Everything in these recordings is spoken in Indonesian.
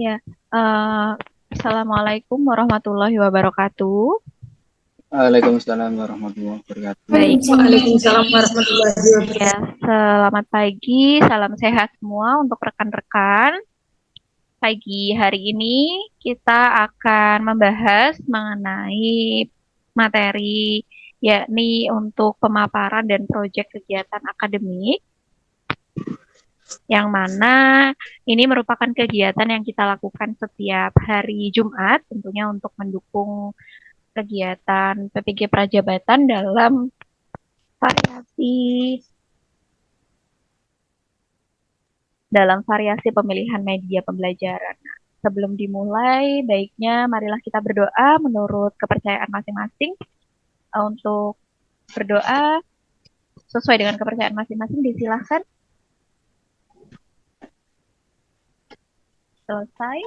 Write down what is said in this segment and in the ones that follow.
Ya, Assalamualaikum warahmatullahi wabarakatuh. Waalaikumsalam warahmatullahi wabarakatuh. Baik, Waalaikumsalam warahmatullahi ya, wabarakatuh. selamat pagi, salam sehat semua untuk rekan-rekan. Pagi hari ini kita akan membahas mengenai materi, yakni untuk pemaparan dan proyek kegiatan akademik, yang mana ini merupakan kegiatan yang kita lakukan setiap hari Jumat, tentunya untuk mendukung kegiatan PPG Prajabatan dalam variasi variasi pemilihan media pembelajaran. Nah, sebelum dimulai, baiknya marilah kita berdoa menurut kepercayaan masing-masing. Untuk berdoa sesuai dengan kepercayaan masing-masing, disilahkan. Selesai.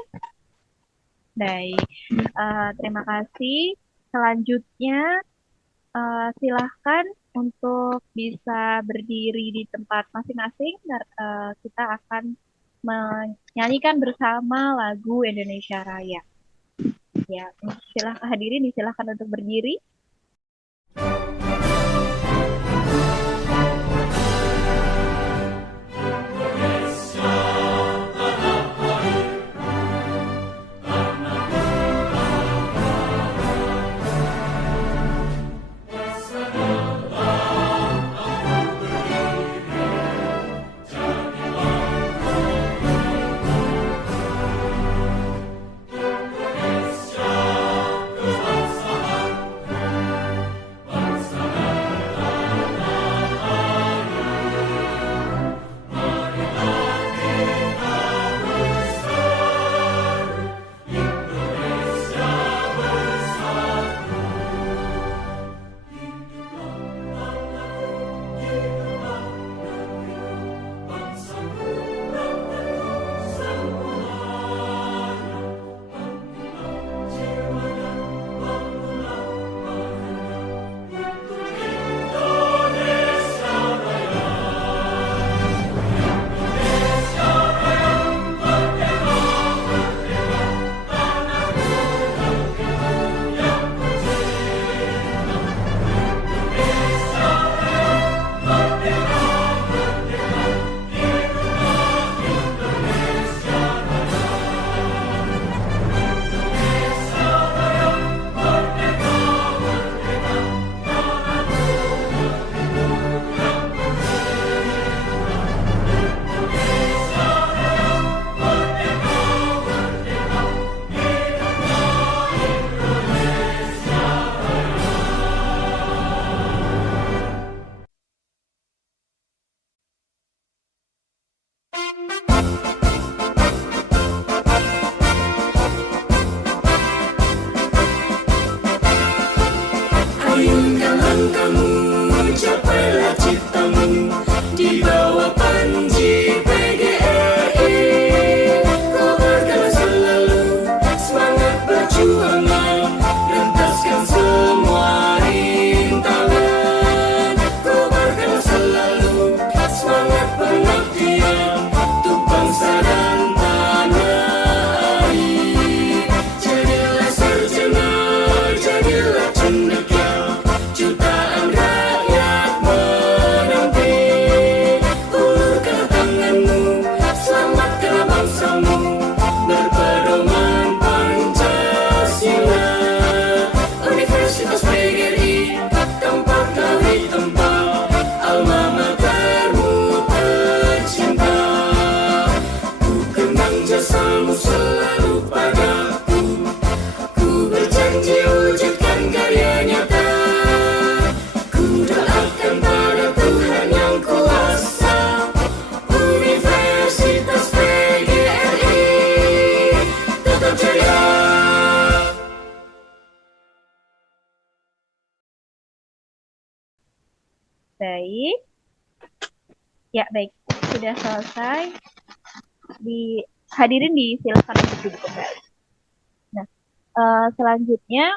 Baik, terima kasih. Selanjutnya, silahkan untuk bisa berdiri di tempat masing-masing. Kita akan menyanyikan bersama lagu Indonesia Raya. Ya, silahkan hadirin, disilahkan untuk berdiri. Ayunkan langkahmu, capailah ciptamu di bawah panji PGRI. Kobarkanlah selalu semangat berjuangnya, rentaskan semua rintangan. Kobarkanlah selalu semangat pengabdian untuk bangsa dan tanah air. Jadilah sarjana, jadilah cendekia, jutaan rakyat menanti. Ulurkanlah tanganmu, selamatkanlah bangsamu, berpedoman Pancasila. Universitas PGRI, tempat kau ditempa, alma matermu tercinta. Ku kenang jasamu selalu padaku, ku berjanji wujudkan karya nyata. Ku doakan pada Tuhan yang kuasa, Universitas PGRI tetap jaya. Baik. Ya, baik. Sudah selesai. Hadirin disilakan untuk duduk kembali. Nah, selanjutnya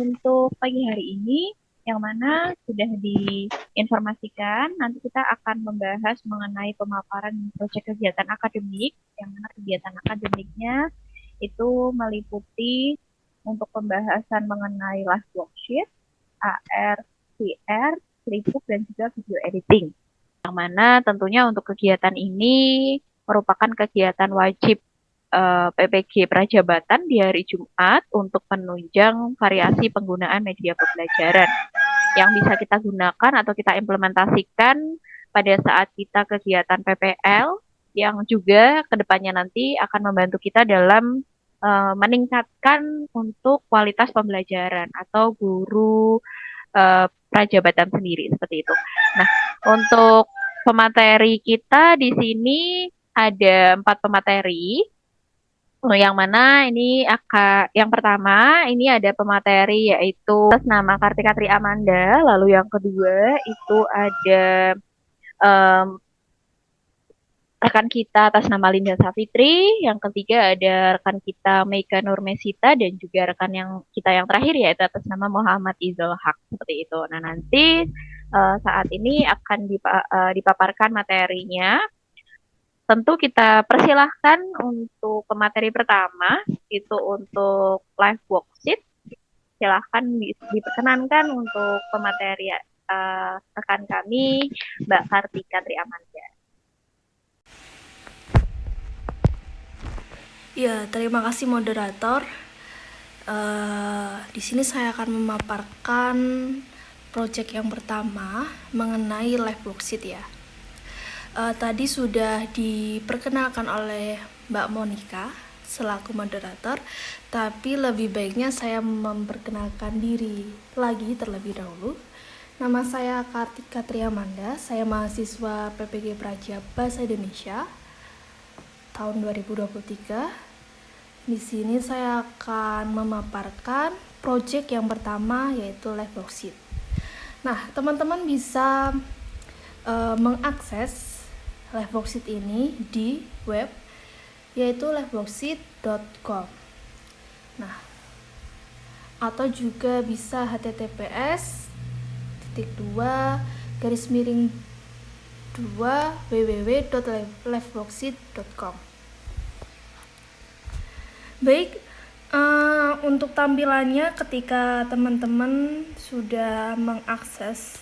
untuk pagi hari ini, yang mana sudah diinformasikan, nanti kita akan membahas mengenai pemaparan proyek kegiatan akademik, yang mana kegiatan akademiknya Itu meliputi untuk pembahasan mengenai live worksheet, AR, VR, flipbook, dan juga video editing. Yang mana tentunya untuk kegiatan ini merupakan kegiatan wajib PPG Prajabatan di hari Jumat untuk menunjang variasi penggunaan media pembelajaran yang bisa kita gunakan atau kita implementasikan pada saat kita kegiatan PPL yang juga kedepannya nanti akan membantu kita dalam meningkatkan untuk kualitas pembelajaran atau guru Prajabatan sendiri seperti itu. Nah, untuk pemateri kita di sini ada 4 pemateri. Yang mana ini yang pertama ini ada pemateri yaitu atas nama Kartika Tri Amanda, lalu yang kedua itu ada rekan kita atas nama Linda Safitri, yang ketiga ada rekan kita Meika Nurmesita, dan juga rekan kita yang terakhir yaitu atas nama Muhammad Izal Haq, seperti itu. Nah, nanti saat ini akan dipaparkan materinya. Tentu kita persilahkan untuk pemateri pertama, itu untuk live worksheet. Silahkan diperkenankan untuk pemateri rekan kami, Mbak Kartika Tri Amanda. Ya, terima kasih moderator. Di sini saya akan memaparkan proyek yang pertama mengenai live worksheet ya. Tadi sudah diperkenalkan oleh Mbak Monica selaku moderator, tapi lebih baiknya saya memperkenalkan diri lagi terlebih dahulu. Nama saya Kartika Tri Amanda, saya mahasiswa PPG Praja Bahasa Indonesia tahun 2023. Di sini saya akan memaparkan proyek yang pertama yaitu live worksheet. Nah, teman-teman bisa mengakses live worksheet ini di web yaitu liveworksheet.com. Nah, atau juga bisa https://www.liveworksheet.com. Baik, untuk tampilannya ketika teman-teman sudah mengakses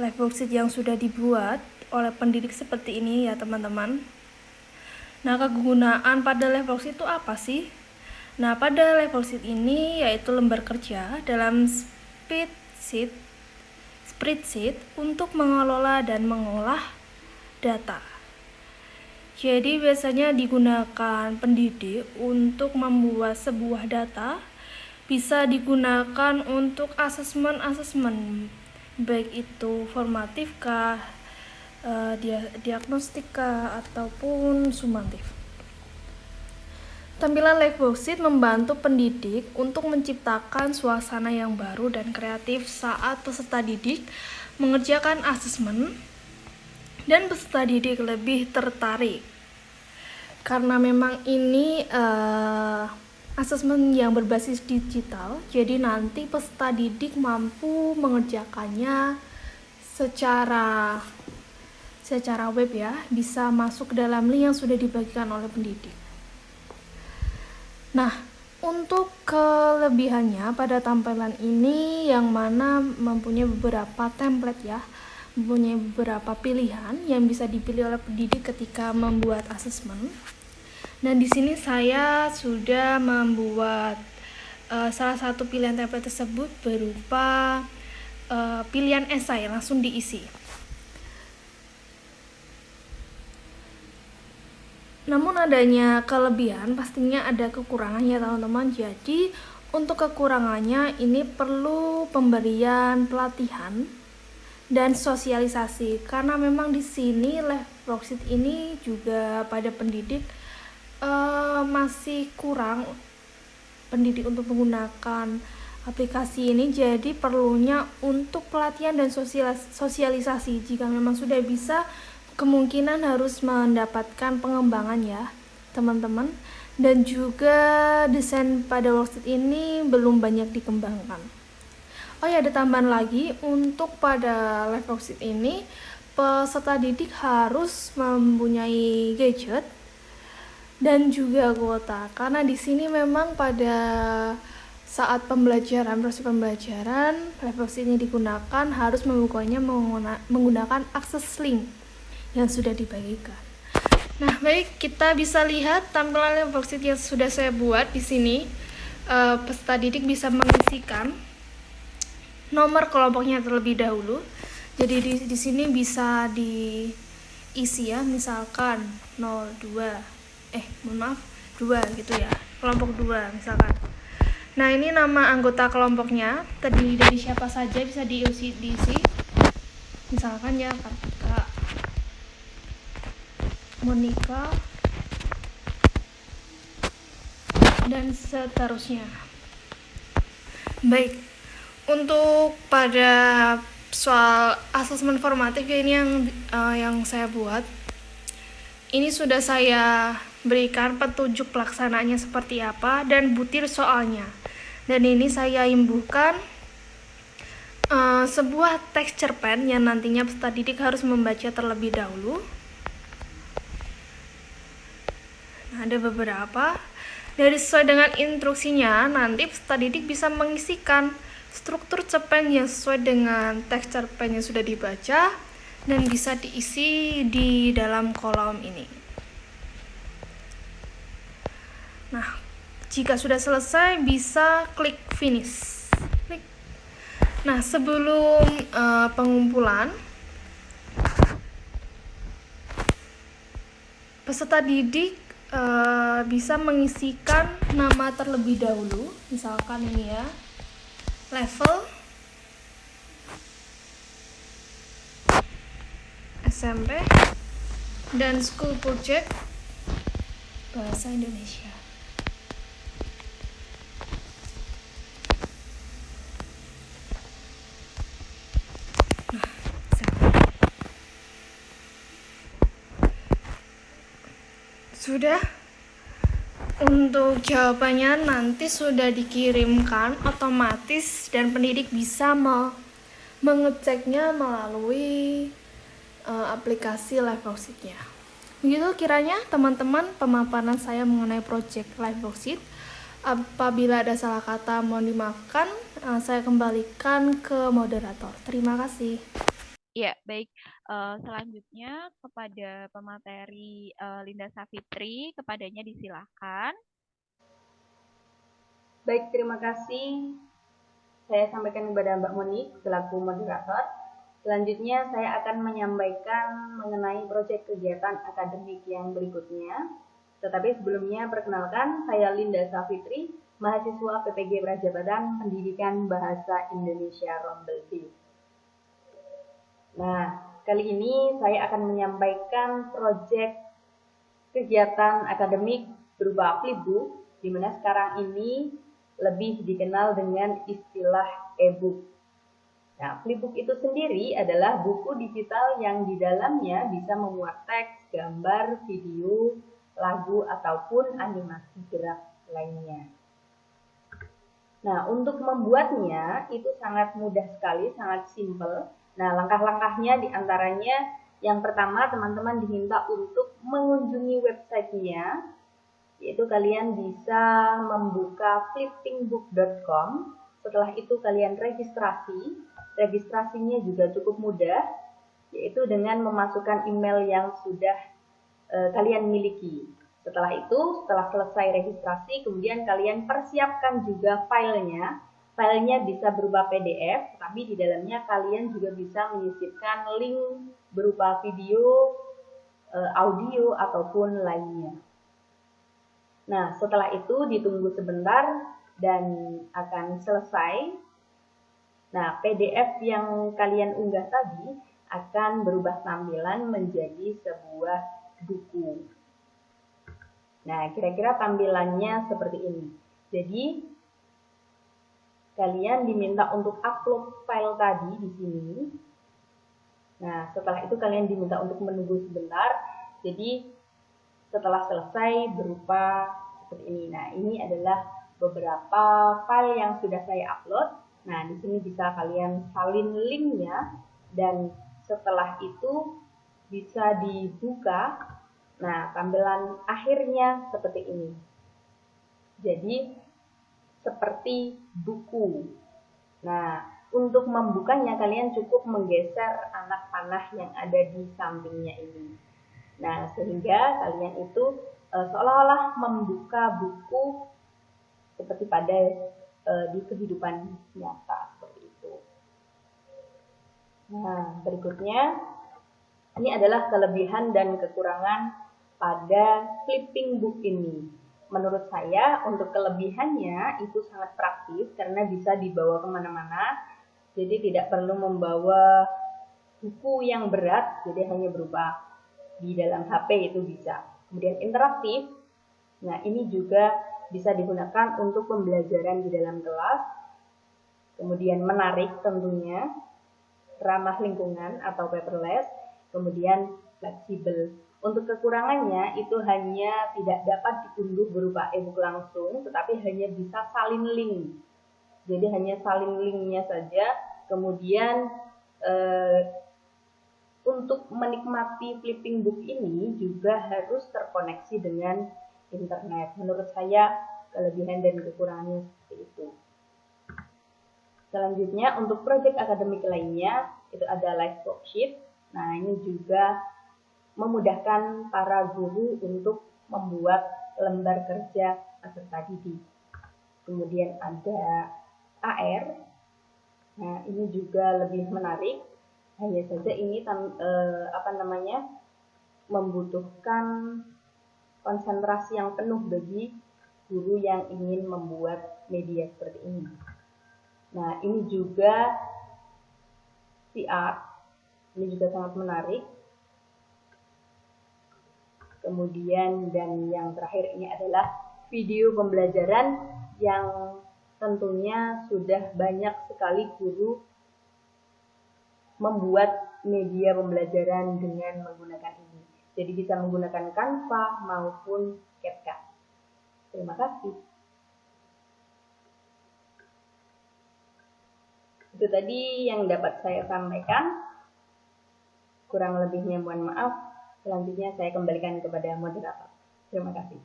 live worksheet yang sudah dibuat oleh pendidik seperti ini ya teman-teman. Nah, kegunaan pada live worksheet itu apa sih? Nah, pada live worksheet ini yaitu lembar kerja dalam spreadsheet untuk mengelola dan mengolah data. Jadi biasanya digunakan pendidik untuk membuat sebuah data, bisa digunakan untuk asesmen baik itu formatif kah, diagnostika ataupun sumatif. Tampilan live worksheet membantu pendidik untuk menciptakan suasana yang baru dan kreatif saat peserta didik mengerjakan asesmen dan peserta didik lebih tertarik. Karena memang ini asesmen yang berbasis digital, jadi nanti peserta didik mampu mengerjakannya secara web ya, bisa masuk ke dalam link yang sudah dibagikan oleh pendidik. Nah, untuk kelebihannya pada tampilan ini yang mana mempunyai beberapa template ya, mempunyai beberapa pilihan yang bisa dipilih oleh pendidik ketika membuat asesmen. Dan di sini saya sudah membuat salah satu pilihan template tersebut berupa pilihan esai langsung diisi. Namun adanya kelebihan pastinya ada kekurangannya teman-teman. Jadi untuk kekurangannya ini perlu pemberian pelatihan dan sosialisasi, karena memang di sini live worksheet ini juga pada pendidik masih kurang pendidik untuk menggunakan aplikasi ini, jadi perlunya untuk pelatihan dan sosialisasi. Jika memang sudah bisa, kemungkinan harus mendapatkan pengembangan ya teman-teman. Dan juga desain pada worksheet ini belum banyak dikembangkan. Oh ya, ada tambahan lagi, untuk pada live worksheet ini peserta didik harus mempunyai gadget dan juga kuota. Karena di sini memang pada saat pembelajaran, proses pembelajaran, live worksheet ini digunakan harus membukanya menggunakan akses link yang sudah dibagikan. Nah, baik, kita bisa lihat tampilan live worksheet yang sudah saya buat di sini. Peserta didik bisa mengisikan nomor kelompoknya terlebih dahulu. Jadi di sini bisa diisi ya, misalkan 2 gitu ya, kelompok 2 misalkan. Nah, ini nama anggota kelompoknya terdiri dari siapa saja, bisa diisi. Misalkan ya, Kak Monica dan seterusnya. Baik, untuk pada soal asesmen formatif ini yang saya buat, ini sudah saya berikan petunjuk pelaksanaannya seperti apa dan butir soalnya. Dan ini saya imbuhkan sebuah teks cerpen yang nantinya peserta didik harus membaca terlebih dahulu. Nah, ada beberapa. Dari sesuai dengan instruksinya, nanti peserta didik bisa mengisikan struktur cerpen yang sesuai dengan teks cerpen yang sudah dibaca dan bisa diisi di dalam kolom ini. Nah, jika sudah selesai bisa klik finish. Nah, sebelum pengumpulan, peserta didik bisa mengisikan nama terlebih dahulu, misalkan ini ya, level SMP dan school project bahasa Indonesia. Sudah. Untuk jawabannya nanti sudah dikirimkan otomatis dan pendidik bisa mengeceknya melalui aplikasi live worksheet-nya. Begitu kiranya teman-teman pemaparan saya mengenai project live worksheet. Apabila ada salah kata mohon dimaafkan. Saya kembalikan ke moderator. Terima kasih. Ya, baik. Selanjutnya kepada pemateri Linda Safitri, kepadanya disilahkan. Baik, terima kasih. Saya sampaikan kepada Mbak Monik selaku moderator. Selanjutnya saya akan menyampaikan mengenai proyek kegiatan akademik yang berikutnya. Tetapi sebelumnya perkenalkan, saya Linda Safitri, mahasiswa PPG Prajabatan Pendidikan Bahasa Indonesia Rombel. Nah, kali ini saya akan menyampaikan proyek kegiatan akademik berupa flipbook, di mana sekarang ini lebih dikenal dengan istilah e-book. Nah, flipbook itu sendiri adalah buku digital yang di dalamnya bisa memuat teks, gambar, video, lagu, ataupun animasi gerak lainnya. Nah, untuk membuatnya itu sangat mudah sekali, sangat simpel. Nah, langkah-langkahnya diantaranya yang pertama teman-teman diminta untuk mengunjungi websitenya, yaitu kalian bisa membuka flippingbook.com. Setelah itu kalian registrasi. Registrasinya juga cukup mudah, yaitu dengan memasukkan email yang sudah kalian miliki. Setelah itu, setelah selesai registrasi, kemudian kalian persiapkan juga filenya. Filenya bisa berupa PDF, tapi di dalamnya kalian juga bisa menyisipkan link berupa video, audio, ataupun lainnya. Nah, setelah itu ditunggu sebentar dan akan selesai. Nah, PDF yang kalian unggah tadi akan berubah tampilan menjadi sebuah buku. Nah, kira-kira tampilannya seperti ini. Jadi, kalian diminta untuk upload file tadi di sini. Nah, setelah itu kalian diminta untuk menunggu sebentar. Jadi, setelah selesai berupa seperti ini. Nah, ini adalah beberapa file yang sudah saya upload. Nah, di sini bisa kalian salin linknya dan setelah itu bisa dibuka Nah, tampilan akhirnya seperti ini. Jadi, seperti buku. Nah, untuk membukanya kalian cukup menggeser anak panah yang ada di sampingnya ini. Nah, sehingga kalian itu seolah-olah membuka buku seperti pada di kehidupan nyata seperti itu. Nah, berikutnya ini adalah kelebihan dan kekurangan pada flipping book ini. Menurut saya untuk kelebihannya itu sangat praktis karena bisa dibawa kemana-mana. Jadi tidak perlu membawa buku yang berat, jadi hanya berupa di dalam HP itu bisa. Kemudian interaktif, nah ini juga bisa digunakan untuk pembelajaran di dalam kelas. Kemudian menarik tentunya, ramah lingkungan atau paperless, kemudian fleksibel. Untuk kekurangannya itu hanya tidak dapat diunduh berupa e-book langsung, tetapi hanya bisa salin link. Jadi hanya salin linknya saja. Kemudian untuk menikmati flipping book ini juga harus terkoneksi dengan internet. Menurut saya kelebihan dan kekurangannya seperti itu. Selanjutnya untuk proyek akademik lainnya itu ada live worksheet. Nah ini juga memudahkan para guru untuk membuat lembar kerja peserta didik. Kemudian ada AR. Nah ini juga lebih menarik. Hanya saja ini membutuhkan konsentrasi yang penuh bagi guru yang ingin membuat media seperti ini. Nah, ini juga VR. Ini juga sangat menarik. Kemudian dan yang terakhir ini adalah video pembelajaran yang tentunya sudah banyak sekali guru membuat media pembelajaran dengan menggunakan ini. Jadi bisa menggunakan Canva maupun CapCut. Terima kasih. Itu tadi yang dapat saya sampaikan. Kurang lebihnya mohon maaf. Selanjutnya saya kembalikan kepada moderator. Terima kasih.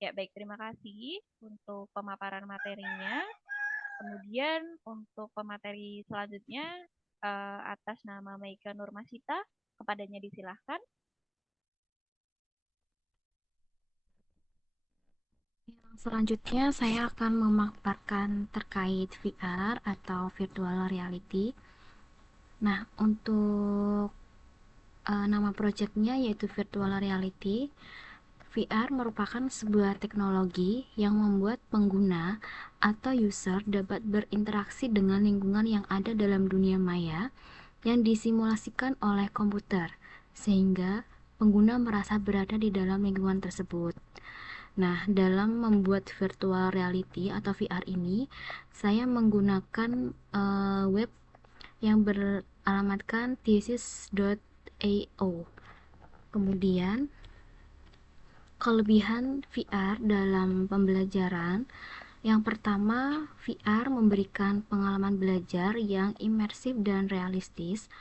Ya, baik. Terima kasih untuk pemaparan materinya. Kemudian untuk pemateri selanjutnya atas nama Meika Nurmasita, kepadanya disilahkan. Selanjutnya saya akan memaparkan terkait VR atau virtual reality. Nah, untuk nama proyeknya yaitu virtual reality. VR merupakan sebuah teknologi yang membuat pengguna atau user dapat berinteraksi dengan lingkungan yang ada dalam dunia maya yang disimulasikan oleh komputer, sehingga pengguna merasa berada di dalam lingkungan tersebut. Nah, dalam membuat virtual reality atau VR ini, saya menggunakan web yang beralamatkan thesis.io. Kemudian, kelebihan VR dalam pembelajaran. Yang pertama, VR memberikan pengalaman belajar yang imersif dan realistis,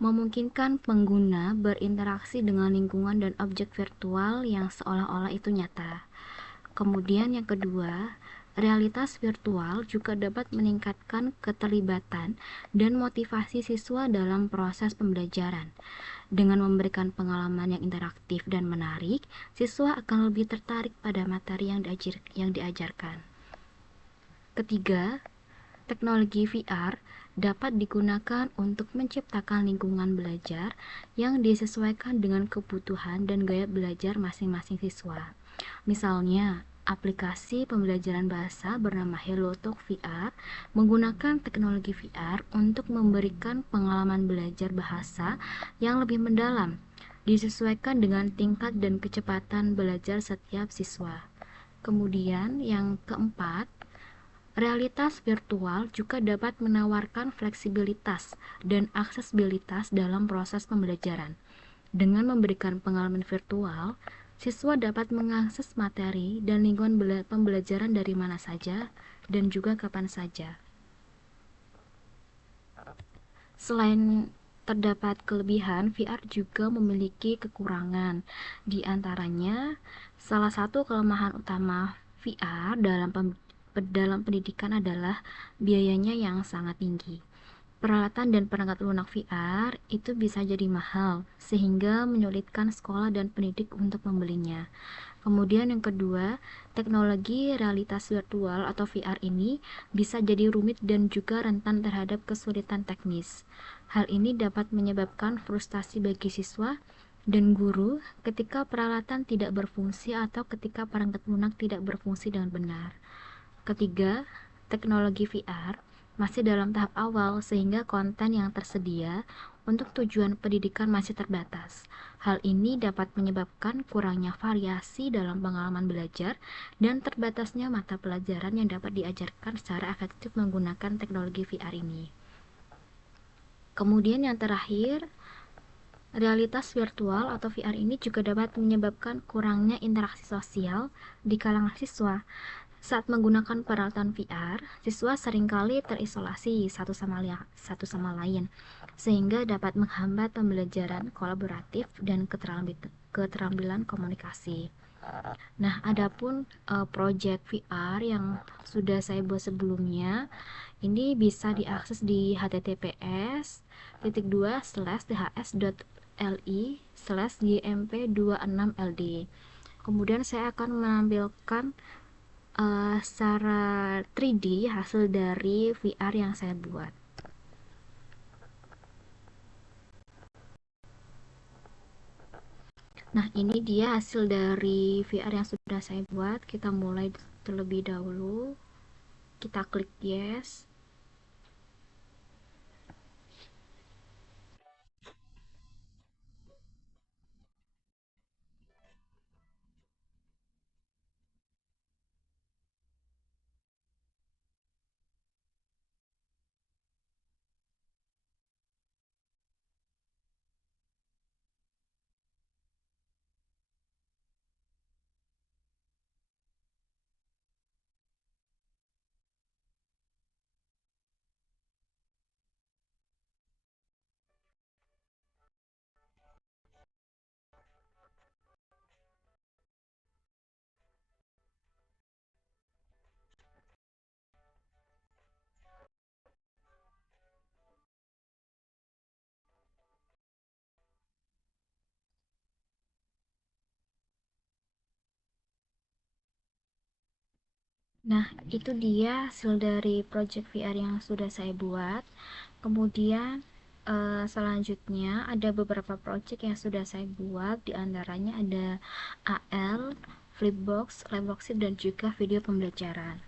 memungkinkan pengguna berinteraksi dengan lingkungan dan objek virtual yang seolah-olah itu nyata. Kemudian yang kedua, realitas virtual juga dapat meningkatkan keterlibatan dan motivasi siswa dalam proses pembelajaran. Dengan memberikan pengalaman yang interaktif dan menarik, siswa akan lebih tertarik pada materi yang diajarkan. Ketiga, teknologi VR dapat digunakan untuk menciptakan lingkungan belajar yang disesuaikan dengan kebutuhan dan gaya belajar masing-masing siswa. Misalnya, aplikasi pembelajaran bahasa bernama HelloTalk VR menggunakan teknologi VR untuk memberikan pengalaman belajar bahasa yang lebih mendalam, disesuaikan dengan tingkat dan kecepatan belajar setiap siswa. Kemudian yang keempat, realitas virtual juga dapat menawarkan fleksibilitas dan aksesibilitas dalam proses pembelajaran. Dengan memberikan pengalaman virtual, siswa dapat mengakses materi dan lingkungan pembelajaran dari mana saja dan juga kapan saja. Selain terdapat kelebihan, VR juga memiliki kekurangan. Di antaranya, salah satu kelemahan utama VR dalam pendidikan adalah biayanya yang sangat tinggi. Peralatan dan perangkat lunak VR itu bisa jadi mahal, sehingga menyulitkan sekolah dan pendidik untuk membelinya. Kemudian yang kedua, teknologi realitas virtual atau VR ini bisa jadi rumit dan juga rentan terhadap kesulitan teknis. Hal ini dapat menyebabkan frustasi bagi siswa dan guru ketika peralatan tidak berfungsi atau ketika perangkat lunak tidak berfungsi dengan benar. Ketiga, teknologi VR masih dalam tahap awal sehingga konten yang tersedia untuk tujuan pendidikan masih terbatas. Hal ini dapat menyebabkan kurangnya variasi dalam pengalaman belajar dan terbatasnya mata pelajaran yang dapat diajarkan secara efektif menggunakan teknologi VR ini. Kemudian yang terakhir, realitas virtual atau VR ini juga dapat menyebabkan kurangnya interaksi sosial di kalangan siswa. Saat menggunakan peralatan VR, siswa seringkali terisolasi satu sama lain, sehingga dapat menghambat pembelajaran kolaboratif dan keterampilan komunikasi. Nah, adapun project VR yang sudah saya buat sebelumnya, ini bisa diakses di https://dhs.li/gmp26ld. Kemudian saya akan menampilkan secara 3D hasil dari VR yang saya buat. Nah, ini dia hasil dari VR yang sudah saya buat. Kita mulai terlebih dahulu. Kita klik yes. Nah, itu dia hasil dari project VR yang sudah saya buat. Kemudian selanjutnya ada beberapa project yang sudah saya buat, diantaranya ada AL, Flipbox, Liveworksheet, dan juga video pembelajaran.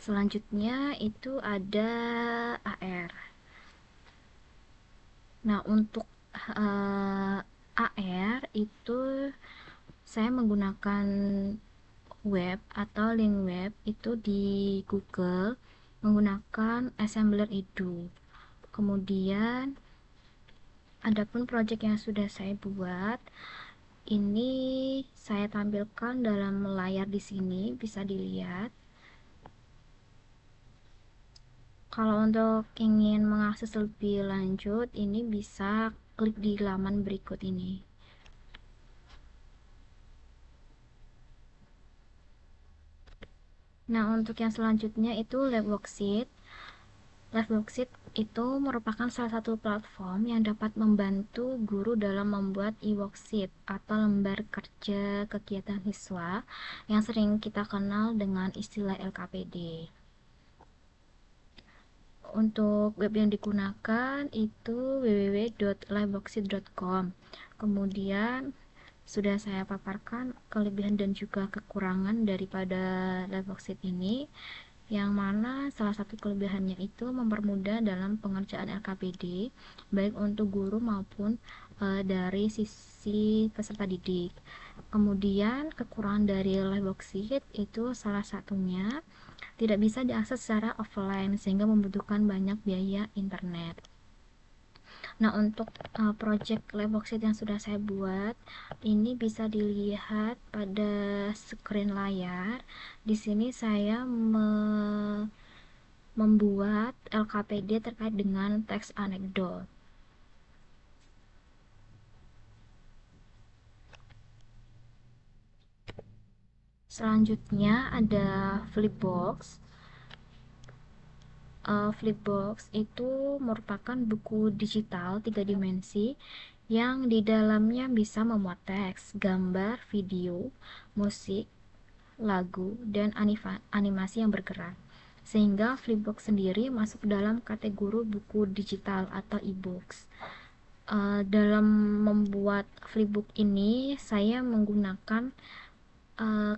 Selanjutnya itu ada AR. Nah, untuk AR itu saya menggunakan web atau link web itu di Google menggunakan Assembler Edu. Kemudian adapun project yang sudah saya buat ini saya tampilkan dalam layar di sini, bisa dilihat. Kalau untuk ingin mengakses lebih lanjut, ini bisa klik di laman berikut ini. Nah, untuk yang selanjutnya itu Liveworksheet. Liveworksheet itu merupakan salah satu platform yang dapat membantu guru dalam membuat e-worksheet atau lembar kerja kegiatan siswa yang sering kita kenal dengan istilah LKPD. Untuk web yang digunakan itu www.liveworksheet.com. Kemudian sudah saya paparkan kelebihan dan juga kekurangan daripada Liveworksheet ini, yang mana salah satu kelebihannya itu mempermudah dalam pengerjaan LKPD baik untuk guru maupun dari sisi peserta didik. Kemudian kekurangan dari Liveworksheet itu salah satunya tidak bisa diakses secara offline sehingga membutuhkan banyak biaya internet. Nah, untuk project Liveworksheet yang sudah saya buat ini bisa dilihat pada screen layar. Di sini saya membuat LKPD terkait dengan teks anekdot. Selanjutnya ada Flipbox. Flipbox itu merupakan buku digital 3 dimensi yang di dalamnya bisa memuat teks, gambar, video, musik, lagu, dan animasi yang bergerak. Sehingga Flipbox sendiri masuk dalam kategori buku digital atau e-books. Dalam membuat Flipbook ini saya menggunakan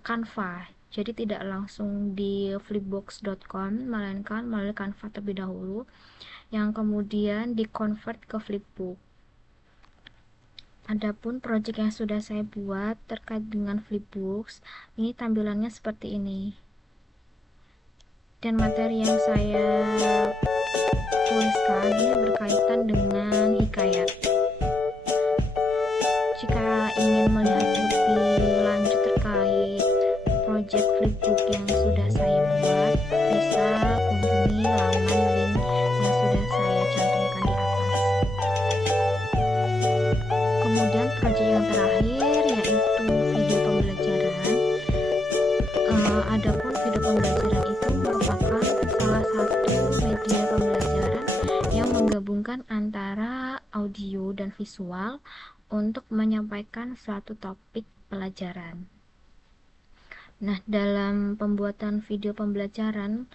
Canva. Jadi tidak langsung di flipbox.com, melainkan melalui Canva terlebih dahulu, yang kemudian di-convert ke Flipbook. Adapun project yang sudah saya buat terkait dengan Flipbooks, ini tampilannya seperti ini. Dan materi yang saya tuliskan ini berkaitan dengan hikayat. Jika ingin melihat lebih lanjut terkait project Flipbook yang sudah saya buat, bisa kunjungi laman link yang sudah saya cantumkan di atas. Kemudian project yang terakhir yaitu video pembelajaran. Adapun video pembelajaran itu merupakan salah satu media pembelajaran yang menggabungkan antara audio dan visual untuk menyampaikan suatu topik pelajaran. Nah, dalam pembuatan video pembelajaran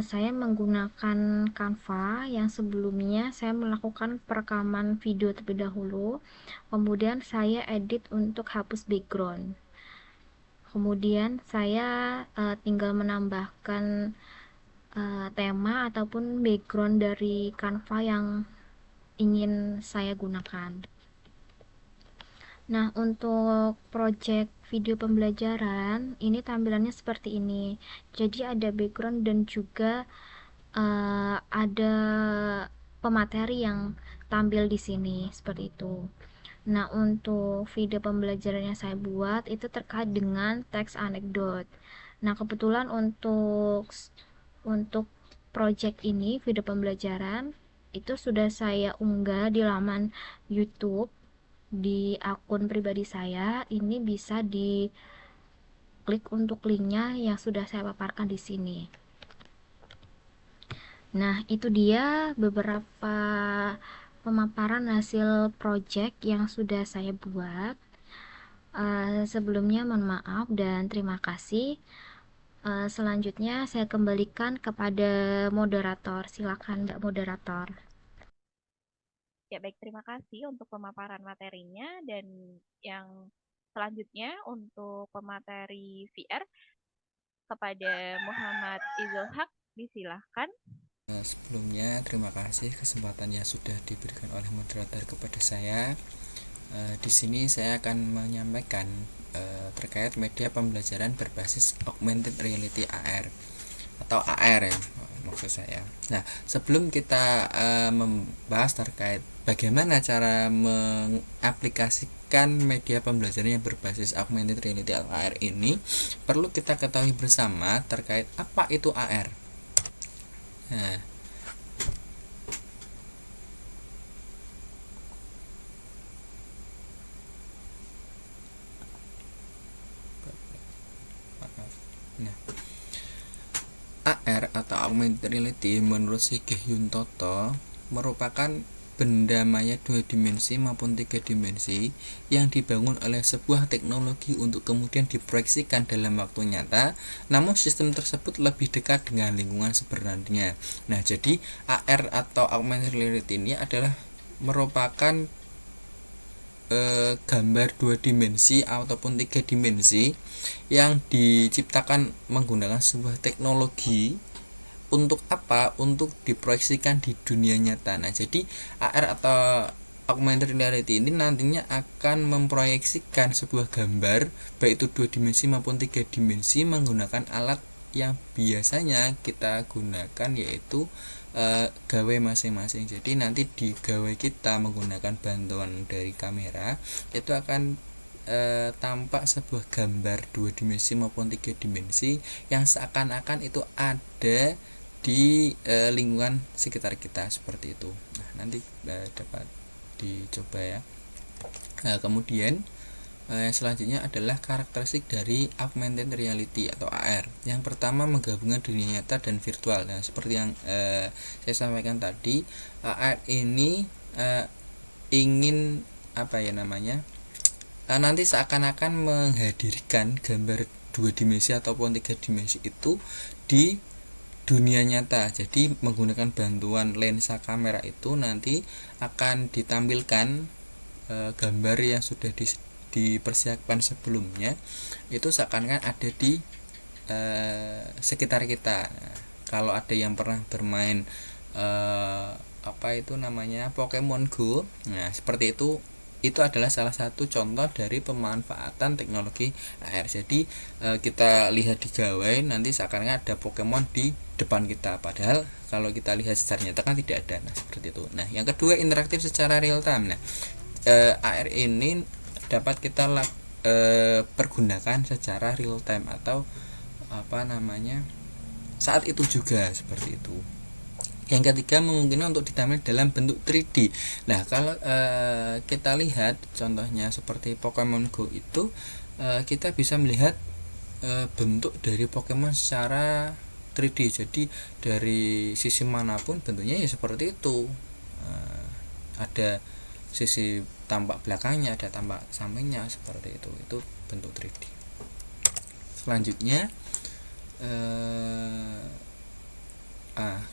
saya menggunakan Canva yang sebelumnya saya melakukan perekaman video terlebih dahulu, kemudian saya edit untuk hapus background, kemudian saya tinggal menambahkan tema ataupun background dari Canva yang ingin saya gunakan. Nah, untuk project video pembelajaran ini tampilannya seperti ini. Jadi ada background dan juga ada pemateri yang tampil di sini seperti itu. Nah, untuk video pembelajaran yang saya buat itu terkait dengan teks anekdot. Nah, kebetulan untuk project ini video pembelajaran itu sudah saya unggah di laman YouTube di akun pribadi saya. Ini bisa diklik untuk linknya yang sudah saya paparkan di sini. Nah, itu dia beberapa pemaparan hasil project yang sudah saya buat. Sebelumnya mohon maaf dan terima kasih. Selanjutnya saya kembalikan kepada moderator. Silakan Mbak Moderator. Ya, baik, terima kasih untuk pemaparan materinya. Dan yang selanjutnya untuk pemateri VR kepada Muhammad Izul Haq, disilahkan. Sebelumnya terima kasih kesempatan yang sudah diberikan oleh moderator kepada saya. Di sini saya akan menyampaikan terkait media pembelajaran berbasis augmented reality AR atau AR ya maksud saya. Nah, sebelum kita membahas terkait bagaimana cara mengaplikasikan media pembelajaran yang berbasis augmented reality atau AR ini, perlu kita ketahui bersama terkait apa itu AR. Nah, AR atau augmented reality menurut Sigih Yuntoto merupakan benda maya 2 dimensi maupun 3 dimensi yang dibangun oleh sebuah teknologi untuk kemudian diproyeksikan dalam waktu nyata, namun sistem tersebut lebih dekat dengan lingkungan sebenarnya. Nah, jadi AR atau augmented reality ini adalah merupakan gambar 2 dimensi ataupun 3 dimensi yang diciptakan menggunakan sebuah teknologi. Untuk apa? Untuk diproyeksikan di dunia nyata. Nah, jadi AR atau augmented reality ini nantinya akan memproyeksikan sebuah gambar baik itu 2 dimensi maupun 3 dimensi menggunakan alat yang biasanya kita gunakan, yaitu gawai masing-masing. Jadi nanti di gawai kita menggunakan bantuan dari kamera itu akan tampak sebuah gambar 2 dimensi maupun 3 dimensi yang seakan-akan itu ada di lingkungan sekitar kita seperti itu. Nah, nanti dapat dicoba ya. Nah, kemudian Selanjutnya adalah karakteristik dari augmented reality atau AR. Yang pertama, menggabungkan dunia nyata dan virtual. Nah, seperti yang saya sampaikan tadi, AR ini ingin nanti seakan-akan menghadirkan gambar 2 dimensi ataupun 3 dimensi itu di dunia nyata. Jadi menggunakan bantuan lensa kamera itu nanti akan ditampilkan gambar yang sudah dipersiapkan sebelumnya itu seakan-akan ada di sekitar kita. Nah, kalau ada yang pernah bermain Pokemon Go, nah seperti itu adalah salah satu contoh dari pemanfaatan teknologi AR. Jadi kita lihat di gawai nanti seakan-akan ada Pokemon di depan kita, padahal kalau kita lihat secara nyata kan tidak ada. Nah, seperti itu. Nah, yang kedua, interaktif secara real time. Nah, AR ini dapat kita pergunakan secara real time atau saat itu juga, seperti itu. Yang ketiga, memungkinkan untuk ditampilkan dalam bentuk 3D. Nah, kalau kita lihat contohnya seperti Pokemon Go itu, kita bisa melihat bentuk dari Pokemon secara 3D. Jadi dari sisi manapun bentuknya ya seperti itu. Ada sisi tampak belakangnya, ada tampak sampingnya, seperti itu. Itu bentuk 3D. Selanjutnya,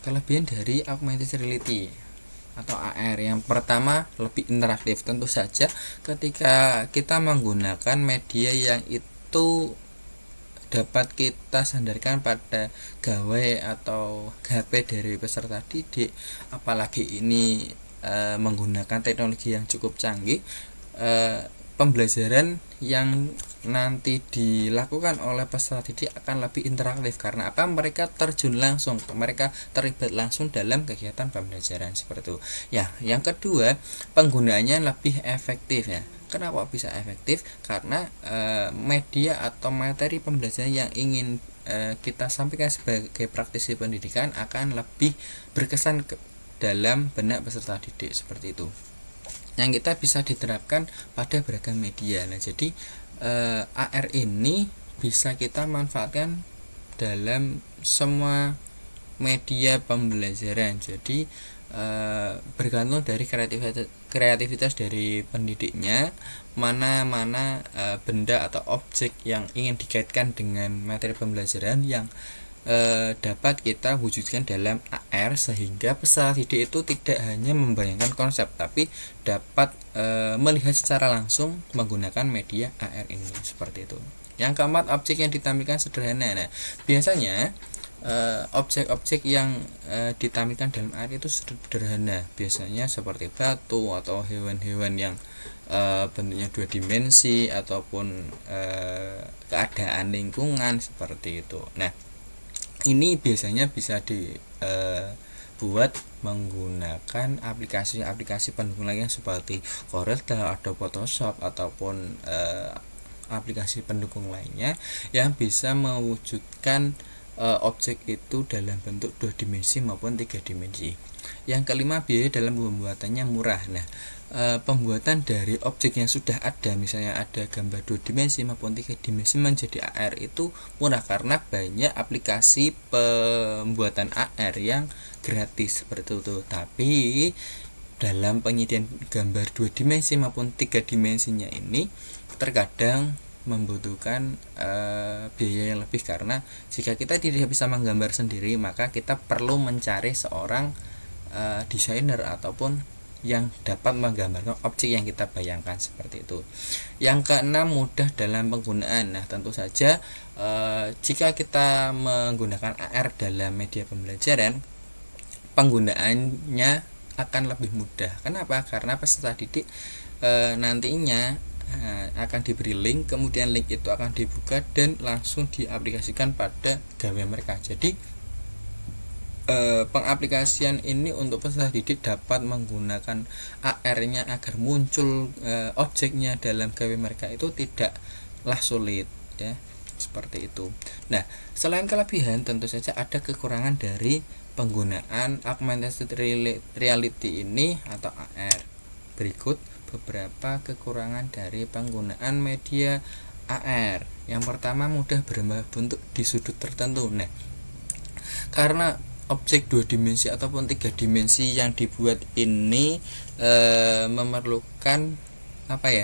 kelebihan dari augmented reality atau AR. Yang pertama, lebih interaktif. Tentu saja ketika kita menggunakan media yang itu dapat kita sandarkan pada gawai atau HP dari peserta didik, apalagi ini menggunakan teknologi yang cukup canggih, pembelajaran yang nanti dilakukan oleh peserta didik akan lebih interaktif. Karena apa? Mereka terjun langsung, mereka terlibat langsung dalam kegiatan pembelajaran, seperti itu. Ya, yang kedua, penggunaannya lebih efektif ya. Kenapa bisa efektif? Karena media atau materi pembelajaran yang ingin kita sampaikan sebagai praktisi pendidikan akan lebih berkesan dalam benak peserta didik, seperti itu. Yang kita bisa diterapkan pada beragam media. Nah, jadi AR ini bisa kita manfaatkan dalam semua media pembelajaran. Jadi bergantung dari kreativitas dari pendidiknya, mana benda atau objek yang ingin dikaitkan dengan materi pembelajaran yang dapat kita wujudkan dalam AR, sehingga peserta didik itu tidak hanya membayangkan konsep tapi dapat melihat secara langsung menggunakan media AR ini, seperti itu. Yang keempat, objek yang ditampilkan sederhana. Nah, biasanya objek-objek yang ditampilkan dalam AR itu sederhana, biasanya seperti batu atau hewan-hewan yang bentuknya 2 dimensi ataupun keadaan lingkungan, seperti itu. Nah, ini biasanya bisa dibuat menggunakan aplikasi pendukung lainnya seperti Corel atau Photoshop ataupun aplikasi pendukung lainnya yang bisa mewujudkan objek itu dalam bentuk 2 dimensi maupun 3 dimensi. Yang kelima, biaya dalam pembuatannya murah. Nah, pembuatan dari objek yang sudah ada, misalnya ada gambar 2 dimensi maupun 3 dimensi menjadi AR itu murah karena banyak aplikasi pembuatan AR yang gratis, seperti itu. Tapi dalam penyediaan gambar 2 dimensi maupun 3 dimensinya ini terkadang membutuhkan biaya yang lebih, karena jika kita tidak bisa menggambar sendiri maka kita perlu mencari seorang desainer ataupun yang dapat menggambarkan objek yang kita bayangkan, seperti itu. Yang keenam, mudah dalam penggunaan. Nah, tentu saja jika kita menggunakan AR dalam media pembelajaran, penggunaannya akan lebih mudah. Kenapa? Karena peserta didik nantinya akan diberi link, kemudian link itu akan dibuka dan langsung diaplikasikan pada gawai mereka. Jadi pengaplikasian ini untuk peserta didik dapat menggunakan AR-nya agar muncul objeknya dalam gawai mereka itu tidaklah sulit ya, seperti itu. Nah, selain kelebihan tentu saja ada kekurangan dari penggunaan augmented reality ini atau AR. Berikut beberapa kekurangan dari penggunaan media AR. Yang pertama, mudah berubah bentuk di sudut tertentu. Nah, karena objek 2 dimensi ataupun 3 dimensi yang dibuat ini memerlukan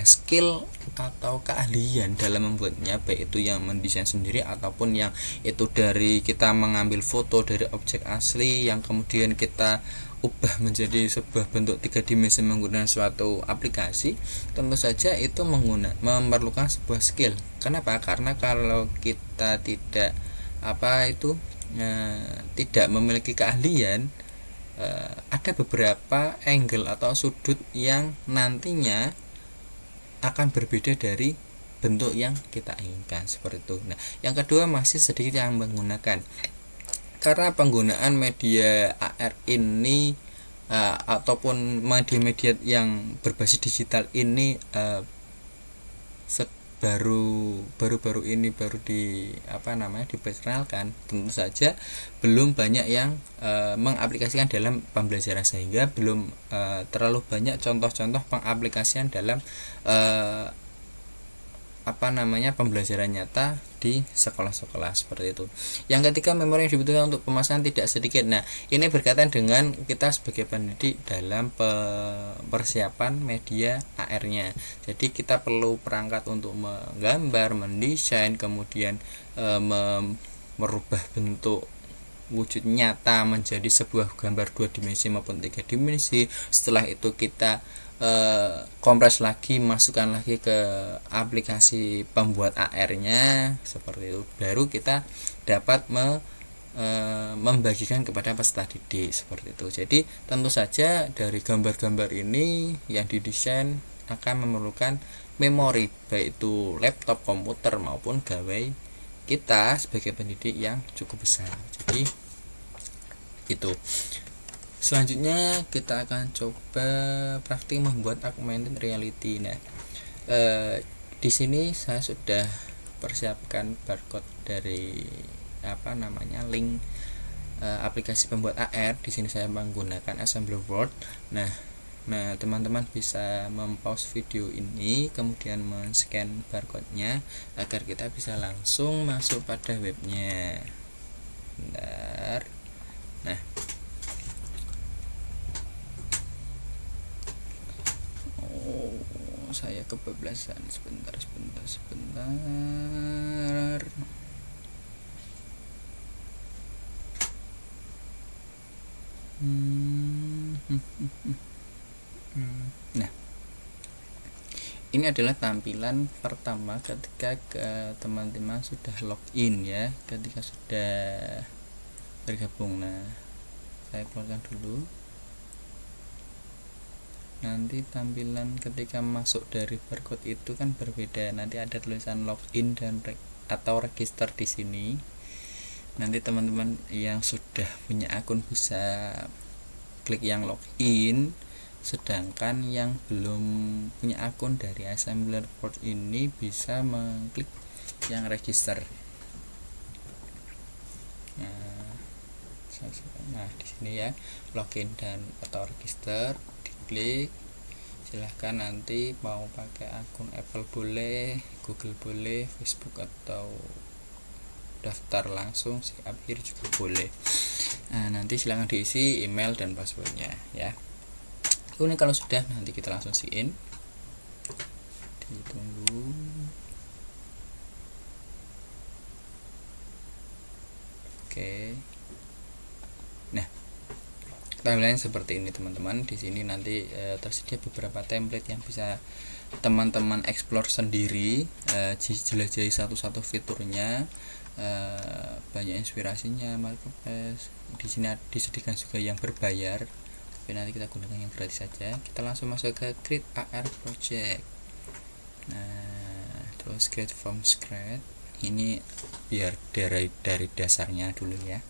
skill atau keahlian dalam membuatnya, baik itu yang mendesain sendiri ataupun yang itu dari kita mengambil foto dari objek asli yang kemudian kita ubah menjadi sebuah bentuk 3 dimensi menggunakan suatu aplikasi. Tentu saja itu memerlukan sebuah skill. Kenapa? Karena kalau kita tidak tidak memiliki keahlian, ada beberapa angle atau sudut yang nantinya akan berbeda dari bentuk yang kita inginkan, seperti itu. Nah, yang kedua, masih sedikit yang menggunakan, karena penggunaan media AR ini ataupun media-media yang berbasis digital ini baru diperkenalkan. Tentu saja belum banyak yang mengaplikasikan dalam pembelajaran, sehingga belum terlalu banyak contoh-contoh pengaplikasian dalam pembelajaran nyata di sekolah-sekolah, seperti itu. Yang ketiga, memori yang dibutuhkan untuk pemasangan tidak sedikit. Nah, ini berkaitan dengan kita sebagai pendidik dalam persiapan media AR-nya. Jadi kita perlu perangkat untuk menggambar, mendesain, kemudian merubah bentuk wujud nyata menjadi sebuah gambar 2 dimensi maupun 3 dimensi. Setelah itu kita kompres lagi, masukkan lagi ke aplikasi pembuat AR-nya, seperti itu. Baru kita dapat membagikan kepada peserta didik, seperti itu. Jadi tentu saja dari gambar-gambar ini yang didesain akan memerlukan memori, baik itu laptop, komputer maupun gawai kita sebagai pendidik yang cukup besar. Jadi itu. Selanjutnya kita akan coba praktik membuat augmented reality. Nah, di sini saya sudah persiapkan barcode dari link aplikasi pembuat AR. Di sini saya menggunakan Assembler Word. Nah, teman-teman bisa mempause video ini, kemudian men-scan barcode-nya agar kita bisa langsung masuk pada webnya. Bentar. Nah, saya kebablasan, sebentar. Nah, ini adalah tampilan pertama ketika teman-teman sudah login ya, ketika sudah bergabung. Nah, saya keluarkan dulu. Nanti tampilan ketika masuk dari barcode itu kan berbeda. Nanti ada tulisan login dan atau register di sini. Nanti teman-teman yang sudah punya akun bisa klik yang login, sedangkan yang belum punya akun dari Assembler Word ini bisa mengklik yang register. Nah, di sini ya, login dan atau register, diklik. Silahkan nanti mau pakai akun Apple boleh, Google boleh, Facebook atau daftar langsung si akhir juga boleh. Nah, nanti silahkan diisi email dan passwordnya ya. Kemudian kalau sudah, nanti kita langsung sign in. Ditunggu. Oke. Nah, tampilannya seperti ini teman-teman. Di sini nanti tersedia beberapa template yang bisa teman-teman explore sendiri, jelajahi satu-satu fiturnya. Banyak inspirasinya, marketplace. Di sini disediakan juga yang berbayar, tapi nanti kita gunakan yang gratis saja. Kita langsung masuk ke Create AR Project. Nah, terus Create from Scratch. Ini biar dari dasarnya dulu ya.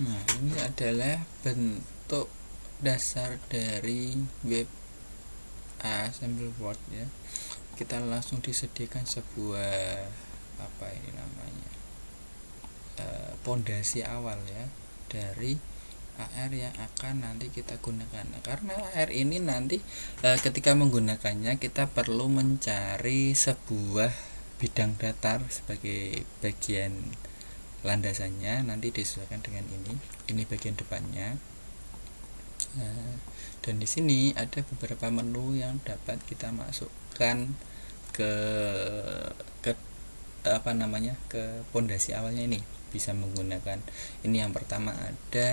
Nah, ini adalah bentuk dasar dari web Assembleword ya. Kita langsung disediakan sebuah apa ini namanya pondasi awal ya dari AR yang akan nanti kita gunakan. Nah, karena AR ini nanti ketika menggunakannya kita perlu mencari sebuah bidang datar sebagai bagian landasannya, nanti disesuaikan dengan ini bagian depannya. Dan di sini ada beberapa menu yang dapat kita masukkan ke apa namanya ke pondasi awalnya ini. Bisa menggunakan ini, yang pertama ada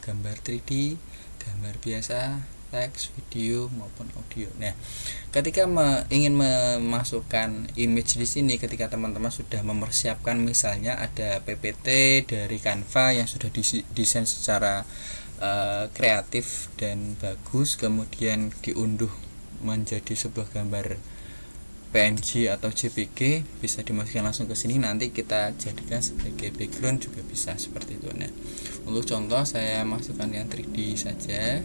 gambar 3D, gambar biasa, teks, video maupun audio. Nah, ketika ingin memasukkan image di sini, ketika teman-teman sudah mempersiapkan, misalnya ada PPT dari Canva yang sudah didesain secara kreatif dan bagus, kemudian diunduh menjadi sebuah gambar PNG atau JPG, bisa dimasukkan langsung ke sini, nanti kita jadikan sebagai background juga bisa seperti itu. Nah, untuk contoh saya masukkan yang 3D saja.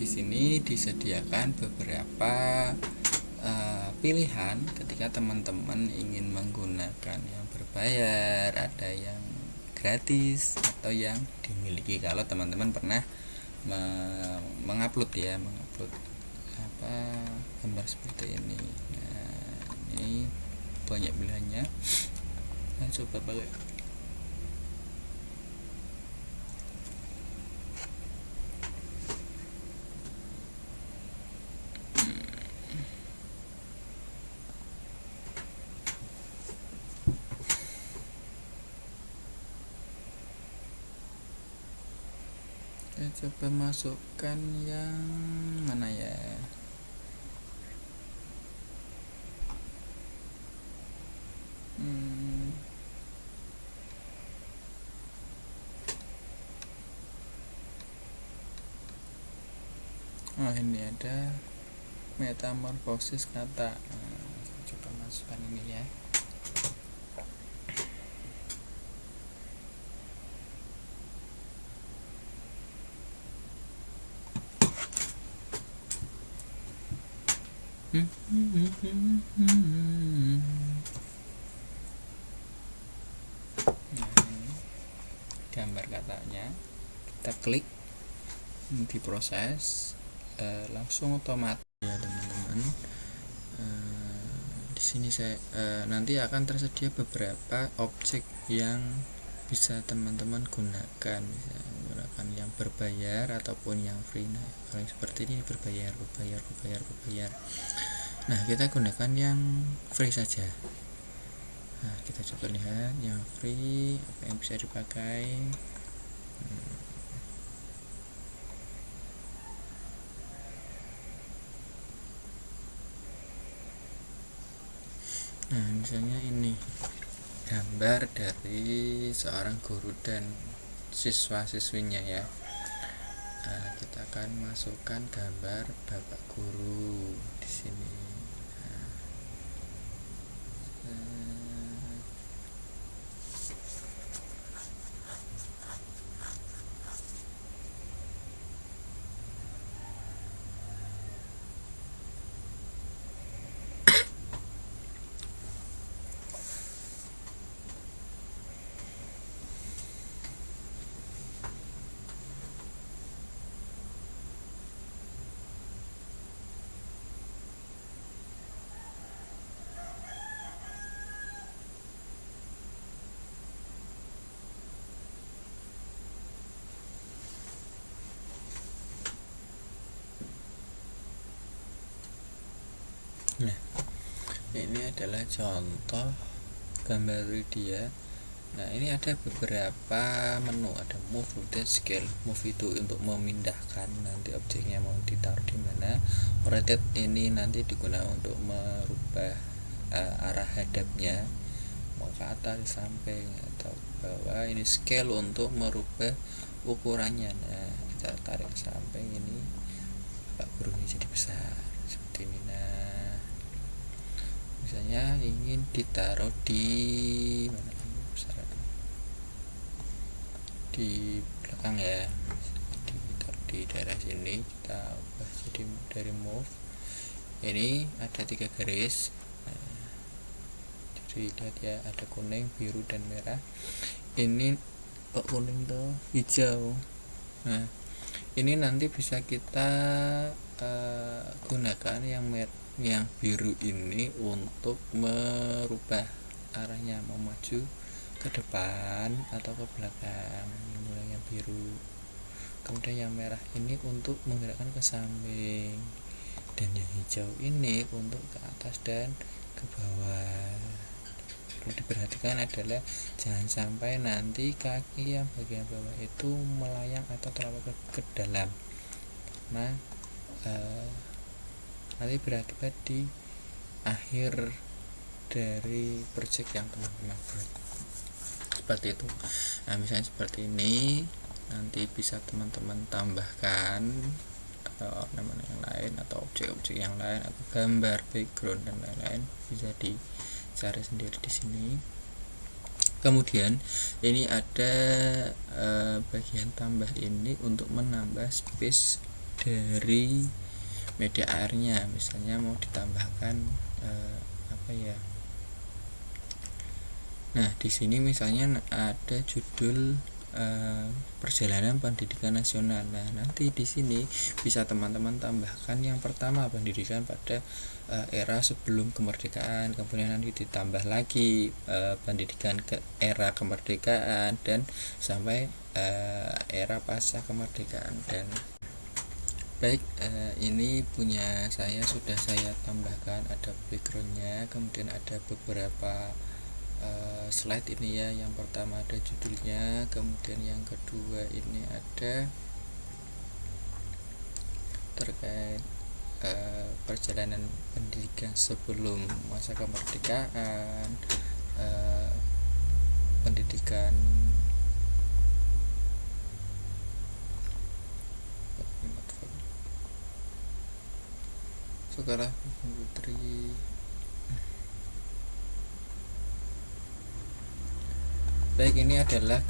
Di sini disediakan beberapa pilihan ketika teman-teman ingin menggunakan yang berbayar, ada yang gratis atau yang dimiliki. Kalau teman-teman pernah mengupload apa gambar seperti ini. Nah, ini banyak pilihannya. Nah, coba pakai. Coba masukkan yang mana ya? Oh, ini ada metamorfosis kata. Coba masukkan ini ya. Gambar katanya, kita klik, diproses, langsung otomatis ya teman-teman. Di sini saya nanti akan tersedia beberapa objek yang bisa teman-teman gunakan, bisa menggunakan yang berbayar ataupun yang free. Nah, kalau seperti ini berbayar. Nah, kita gunakan yang free saja. Nah, kita coba lihat yang free apa yang bisa dipakai. Nah, misalnya ini gambar dari seorang guru dan siswa-siswinya ya. Nah, kita akan masukkan gambar bapak guru di sini. Nah, ini adalah contoh gambar dia. Nah, ini ada beberapa menu, ada move, rotate, scale. Move itu untuk memindahkan nanti objeknya mau ditaruh di mana. Rotate ini nanti digunakan untuk merubah arah hadapnya, mau ke atas, samping, atau ke bawah. Ini scale untuk merubah ukurannya. Nah, kita tarik ke samping, ini Pak burungnya jadi besar seperti ini. Nah, misalnya ingin ditaruh di mana ini besar, di belakang ya, ditaruh di daerah sini, kita ubah jadi dari move. Ini ada 3 garis. Nah, jadi lihat ya, ada kuning, biru, dan merah. Ini kok kuning tuh hijau. Nah, ini nanti bisa kita gunakan yang biru ini untuk merubah arahnya, mau maju ke depan atau ke belakang. Mulai yang biru, kemudian yang merah ini untuk menggerakkan ke samping, dan yang hijau ini untuk ke atas dan ke bawah. Perlu diperhatikan adalah jangan sampai nanti kaki yang bagian bawah itu melayang atau terlalu ke dalam, karena nanti berakibat di akhir dari project yang teman-teman buat. Seperti itu. Nah, misalnya seperti ini, nanti bisa teman-teman tambahkan ornamen yang lain atau objek-objek yang lain atau gambar background dan lain-lain, bisa dicari sendiri di sini. Kemudian ini ada bagian tambah ini untuk menambah space dari media airnya. Misalnya mau ditambahkan apa ya? Nah, di sini misalnya ada judul perjalanan pendidikan nasional. Nah, nanti di sini bisa teman-teman tambahkan yang pertama, pendidikan pada era sebelum kemerdekaan, kemudian nanti ditambah lagi pendidikan ke era kemerdekaan, dan sampai era pasca kemerdekaan. Dan baik, ini punya saya sudah saya tambahkan, ada backgroundnya, kemudian ada beberapa slide ini ya. Yang pertama ada judulnya, kemudian yang kedua ini ada terkait perjalanan pendidikan sebelum masa kemerdekaan, pendidikan sekolah putri. Baik, ini adalah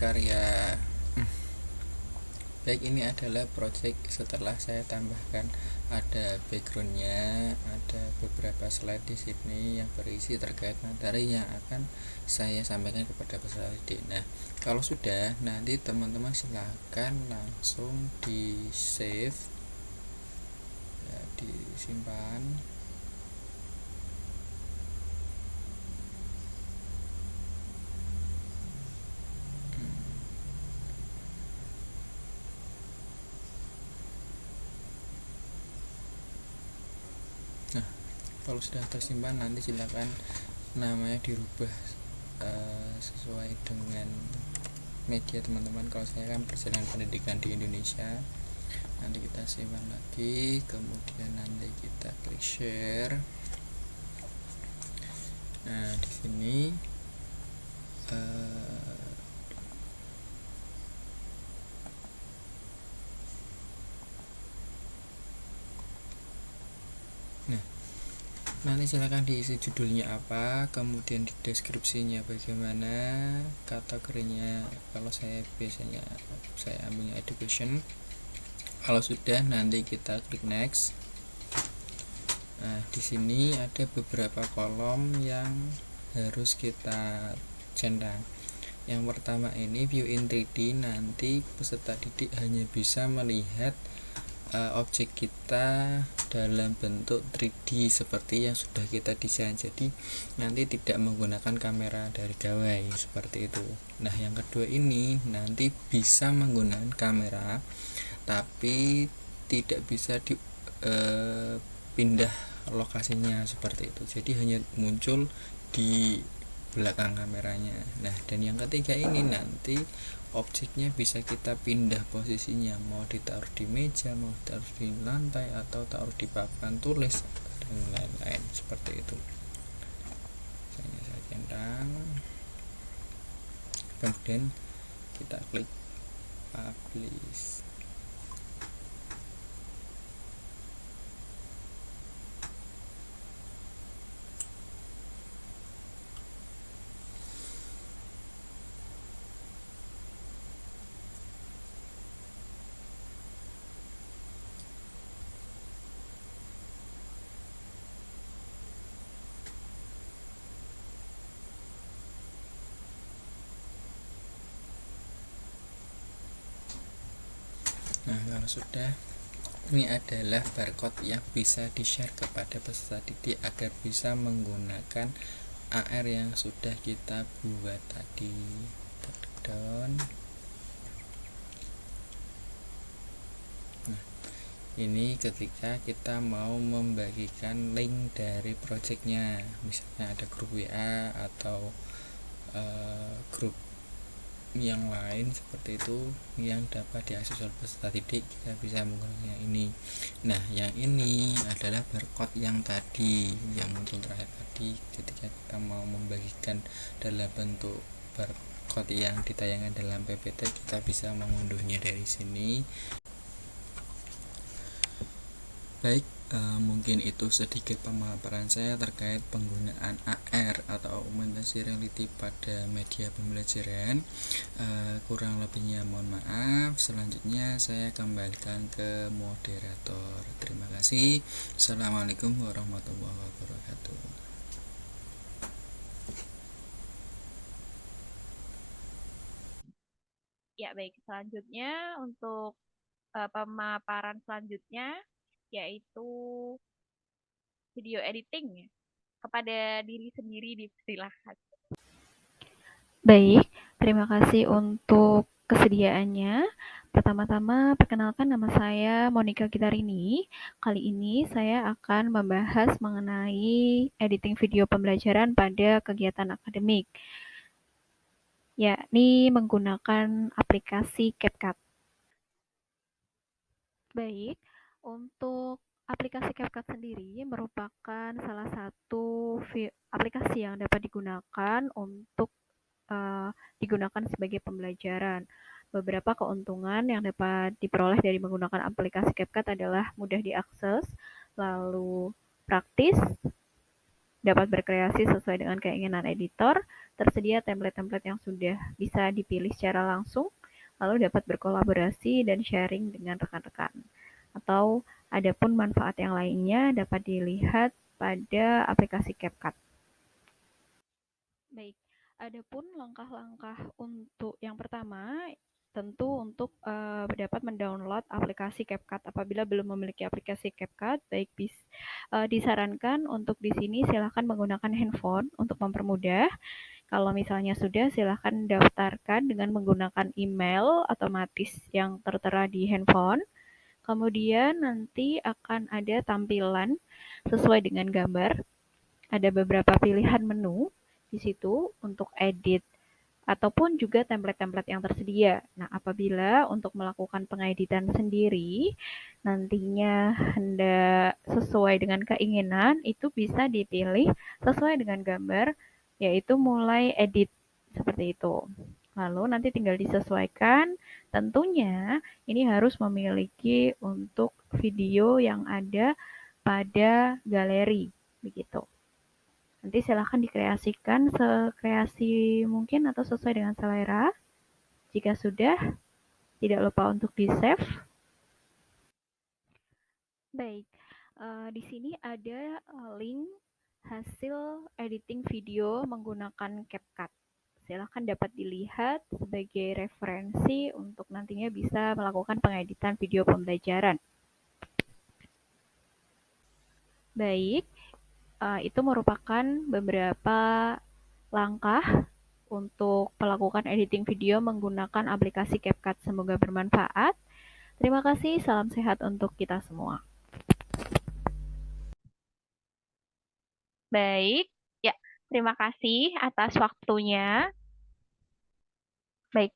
project setelah saya tambahkan ada backgroundnya, ada beberapa slide di sini yang berisi terkait materi yang akan saya sampaikan kepada peserta didik. Nah, kalau sudah, nanti teman-teman silahkan langsung di save ya, disimpan. Nah, kalau sudah tersimpan, nanti silakan namanya dirubah sesuai dengan media teman-teman. Kalau saya kan perjalanan pendidikan di Indonesia, nanti kita simpan lagi, kemudian nanti kita klik share. Nah, di sini nanti silakan diisi judulnya apa, kemudian di deskripsinya bagaimana, kategorinya. Kalau saya biasanya saya ambilnya education. Kalau sudah, nanti kita klik next. Nah, di sini ada beberapa kolom yang harus kita centang. Yang pertama ini view in 3D. Nanti peserta didik hanya bisa melihat objek kita dalam bentuk 3D seperti yang sudah kita desain. Jadi nanti tidak menggunakan kamera dari gawai seperti itu. Nah, yang kedua ini nanti bisa menggunakan kamera, tapi tidak bisa pindah lokasinya seperti itu. Jadi hanya muncul di belakang kameranya. Nah, dan yang ketiga ini nanti objeknya bisa kita pindah posisinya, mau ditaruh di meja, mau ditaruh di lantai, atau taruh di papan tulis dan lain-lain seperti itu. Saya centang. kemudian kita klik publish. Nah, kalau sudah, ini adalah barcode yang bisa di-share kepada peserta didik agar bisa menggunakan AR yang sudah kita buat tadi. Down. Nah, ini ketika kita mau membagikan link dari projectnya, misalnya ada grup WA atau grup yang lain seperti itu yang dapat diakses oleh peserta didik, kita bisa menggunakan yang ini. Nah, yang ini adalah barcode yang tadi yang muncul terakhir tadi. Ketika kita mau membagikan dalam bentuk barcode yang ditayangkan dalam PPT, kita bisa mengunduhnya dari sini. Baik, mungkin itu sedikit pemaparan saya terkait penggunaan AR atau augmented reality pada media pembelajaran. Kurang lebihnya mohon maaf. Selanjutnya saya kembalikan ke moderator. Terima kasih. Assalamualaikum warahmatullahi wabarakatuh. Ya, baik. Selanjutnya untuk pemaparan selanjutnya yaitu video editing ya. Kepada diri sendiri dipersilahkan. Baik, terima kasih untuk kesediaannya. Pertama-tama, perkenalkan nama saya Monica Gitarini. Kali ini saya akan membahas mengenai editing video pembelajaran pada kegiatan akademik, yakni menggunakan aplikasi CapCut. Baik, untuk aplikasi CapCut sendiri merupakan salah satu aplikasi yang dapat digunakan untuk digunakan sebagai pembelajaran. Beberapa keuntungan yang dapat diperoleh dari menggunakan aplikasi CapCut adalah mudah diakses, lalu praktis, dapat berkreasi sesuai dengan keinginan editor, tersedia template-template yang sudah bisa dipilih secara langsung, lalu dapat berkolaborasi dan sharing dengan rekan-rekan. Atau adapun manfaat yang lainnya dapat dilihat pada aplikasi CapCut. Baik, adapun langkah-langkah untuk yang pertama tentu untuk dapat mendownload aplikasi CapCut. Apabila belum memiliki aplikasi CapCut, baik disarankan untuk di sini silahkan menggunakan handphone untuk mempermudah. Kalau misalnya sudah, silahkan daftarkan dengan menggunakan email otomatis yang tertera di handphone. Kemudian nanti akan ada tampilan sesuai dengan gambar. Ada beberapa pilihan menu di situ untuk edit ataupun juga template-template yang tersedia. Nah, apabila untuk melakukan pengeditan sendiri nantinya hendak sesuai dengan keinginan, itu bisa dipilih sesuai dengan gambar, yaitu mulai edit seperti itu. Lalu nanti tinggal disesuaikan. Tentunya ini harus memiliki untuk video yang ada pada galeri, begitu. Nanti silahkan dikreasikan sekreasi mungkin atau sesuai dengan selera. Jika sudah, tidak lupa untuk di-save. Baik, di sini ada link hasil editing video menggunakan CapCut. Silahkan dapat dilihat sebagai referensi untuk nantinya bisa melakukan pengeditan video pembelajaran. Baik, itu merupakan beberapa langkah untuk melakukan editing video menggunakan aplikasi CapCut. Semoga bermanfaat. Terima kasih, salam sehat untuk kita semua. Baik, ya, terima kasih atas waktunya. Baik,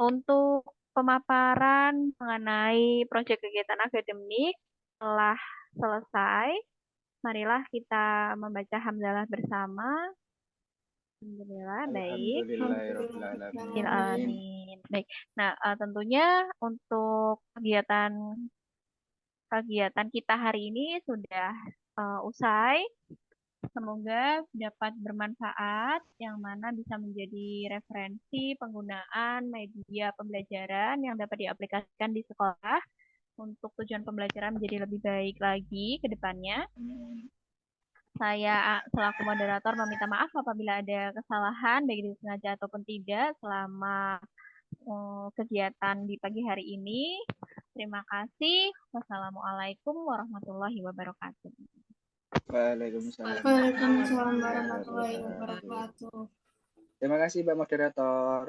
untuk pemaparan mengenai proyek kegiatan akademik telah selesai. Marilah kita membaca hamdalah bersama. Alhamdulillah, baik. Alhamdulillahirabbil alamin. Amin. Baik. Nah, tentunya untuk kegiatan kita hari ini sudah usai. Semoga dapat bermanfaat, yang mana bisa menjadi referensi penggunaan media pembelajaran yang dapat diaplikasikan di sekolah untuk tujuan pembelajaran menjadi lebih baik lagi ke depannya. Saya selaku moderator meminta maaf apabila ada kesalahan, baik disengaja ataupun tidak, selama kegiatan di pagi hari ini. Terima kasih. Wassalamualaikum warahmatullahi wabarakatuh. Waalaikumsalam Waalaikumsalam warahmatullahi warahmatullahi wabarakatuh. wabarakatuh. Terima kasih Mbak Moderator.